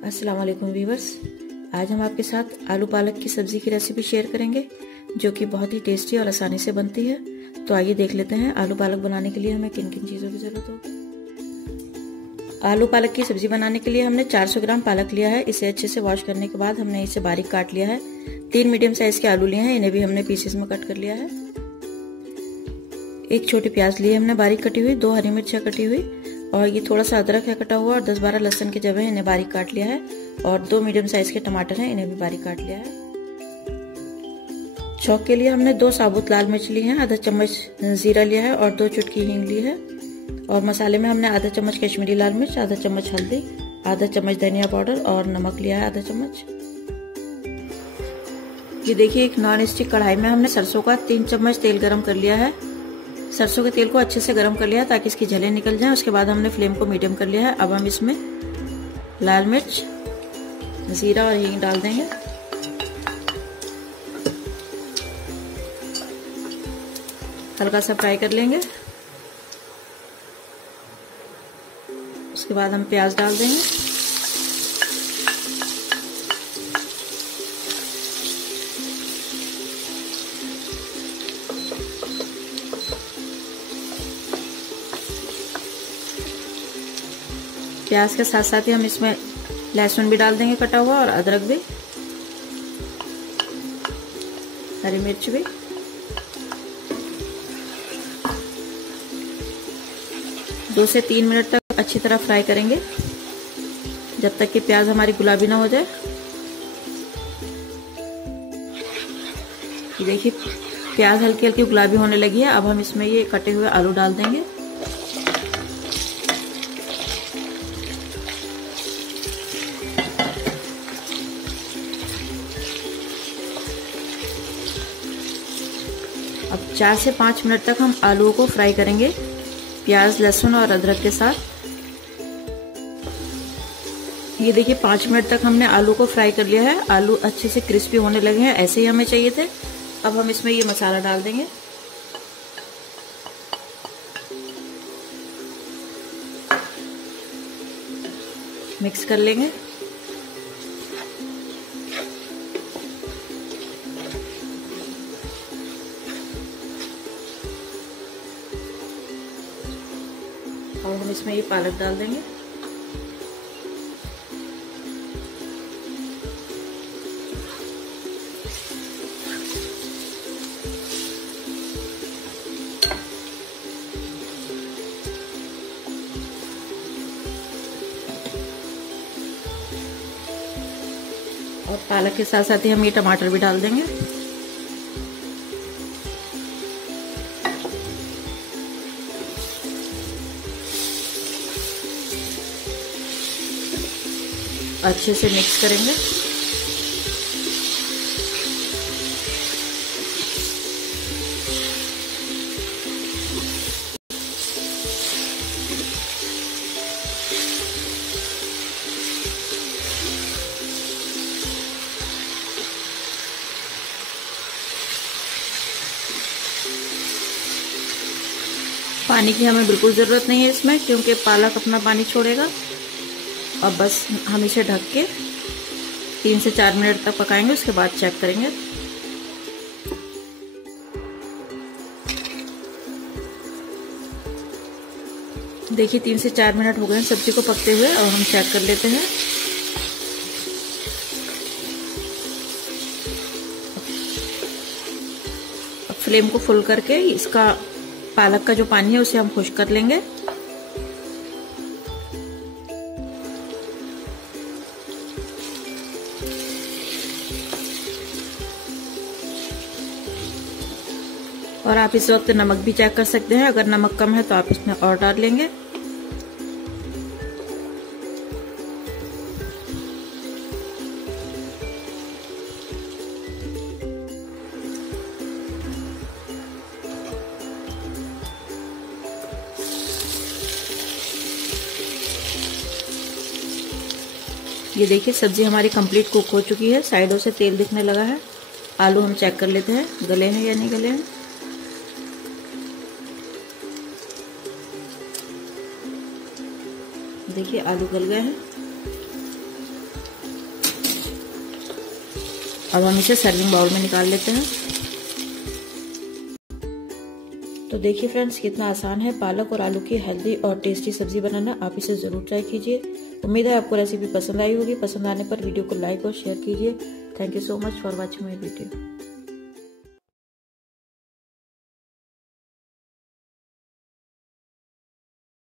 अस्सलाम वालेकुम वीवर्स। आज हम आपके साथ आलू पालक की सब्जी की रेसिपी शेयर करेंगे जो कि बहुत ही टेस्टी और आसानी से बनती है। तो आइए देख लेते हैं आलू पालक बनाने के लिए हमें किन किन चीज़ों की ज़रूरत होगी। आलू पालक की सब्जी बनाने के लिए हमने 400 ग्राम पालक लिया है। इसे अच्छे से वॉश करने के बाद हमने इसे बारीक काट लिया है। 3 मीडियम साइज के आलू लिए हैं, इन्हें भी हमने पीसेस में कट कर लिया है। एक छोटी प्याज ली हमने बारीक कटी हुई, 2 हरी मिर्चियाँ कटी हुई, और ये थोड़ा सा अदरक है कटा हुआ, और 10-12 लहसुन के जवे इन्हें बारीक काट लिया है, और 2 मीडियम साइज के टमाटर हैं, इन्हें भी बारीक काट लिया है। छौंक के लिए हमने 2 साबुत लाल मिर्च ली हैं, आधा चम्मच जीरा लिया है, और 2 चुटकी हींग ली है। और मसाले में हमने आधा चम्मच कश्मीरी लाल मिर्च, आधा चम्मच हल्दी, आधा चम्मच धनिया पाउडर और नमक लिया है आधा चम्मच। ये देखिए, एक नॉन स्टिक कढ़ाई में हमने सरसों का 3 चम्मच तेल गरम कर लिया है। सरसों के तेल को अच्छे से गरम कर लिया है ताकि इसकी झलें निकल जाएं। उसके बाद हमने फ्लेम को मीडियम कर लिया है। अब हम इसमें लाल मिर्च, जीरा और हींग डाल देंगे। हल्का सा फ्राई कर लेंगे। उसके बाद हम प्याज डाल देंगे। प्याज के साथ साथ ही हम इसमें लहसुन भी डाल देंगे कटा हुआ, और अदरक भी, हरी मिर्च भी। दो से 3 मिनट तक अच्छी तरह फ्राई करेंगे जब तक कि प्याज हमारी गुलाबी ना हो जाए। ये देखिए, प्याज हल्की हल्की गुलाबी होने लगी है। अब हम इसमें ये कटे हुए आलू डाल देंगे। अब 4 से 5 मिनट तक हम आलूओं को फ्राई करेंगे प्याज, लहसुन और अदरक के साथ। ये देखिए, 5 मिनट तक हमने आलू को फ्राई कर लिया है। आलू अच्छे से क्रिस्पी होने लगे हैं, ऐसे ही हमें चाहिए थे। अब हम इसमें ये मसाला डाल देंगे। मिक्स कर लेंगे। और हम इसमें ये पालक डाल देंगे। और पालक के साथ साथ ही हम ये टमाटर भी डाल देंगे। अच्छे से मिक्स करेंगे। पानी की हमें बिल्कुल ज़रूरत नहीं है इसमें, क्योंकि पालक अपना पानी छोड़ेगा। अब बस हम इसे ढक के 3 से 4 मिनट तक पकाएंगे। उसके बाद चेक करेंगे। देखिए, 3 से 4 मिनट हो गए सब्जी को पकते हुए, और हम चेक कर लेते हैं। अब फ्लेम को फुल करके इसका पालक का जो पानी है उसे हम खुश्क कर लेंगे। और आप इस वक्त नमक भी चेक कर सकते हैं। अगर नमक कम है तो आप इसमें और डाल लेंगे। ये देखिए, सब्जी हमारी कंप्लीट कुक हो चुकी है। साइडों से तेल दिखने लगा है। आलू हम चेक कर लेते हैं गले हैं या नहीं गले हैं। देखिए आलू गल गए हैं। अब हम इसे सर्विंग बाउल में निकाल लेते हैं। तो देखिए फ्रेंड्स, कितना आसान है पालक और आलू की हेल्दी और टेस्टी सब्जी बनाना। आप इसे ज़रूर ट्राई कीजिए। उम्मीद है आपको रेसिपी पसंद आई होगी। पसंद आने पर वीडियो को लाइक और शेयर कीजिए। Thank you so much for watching my video.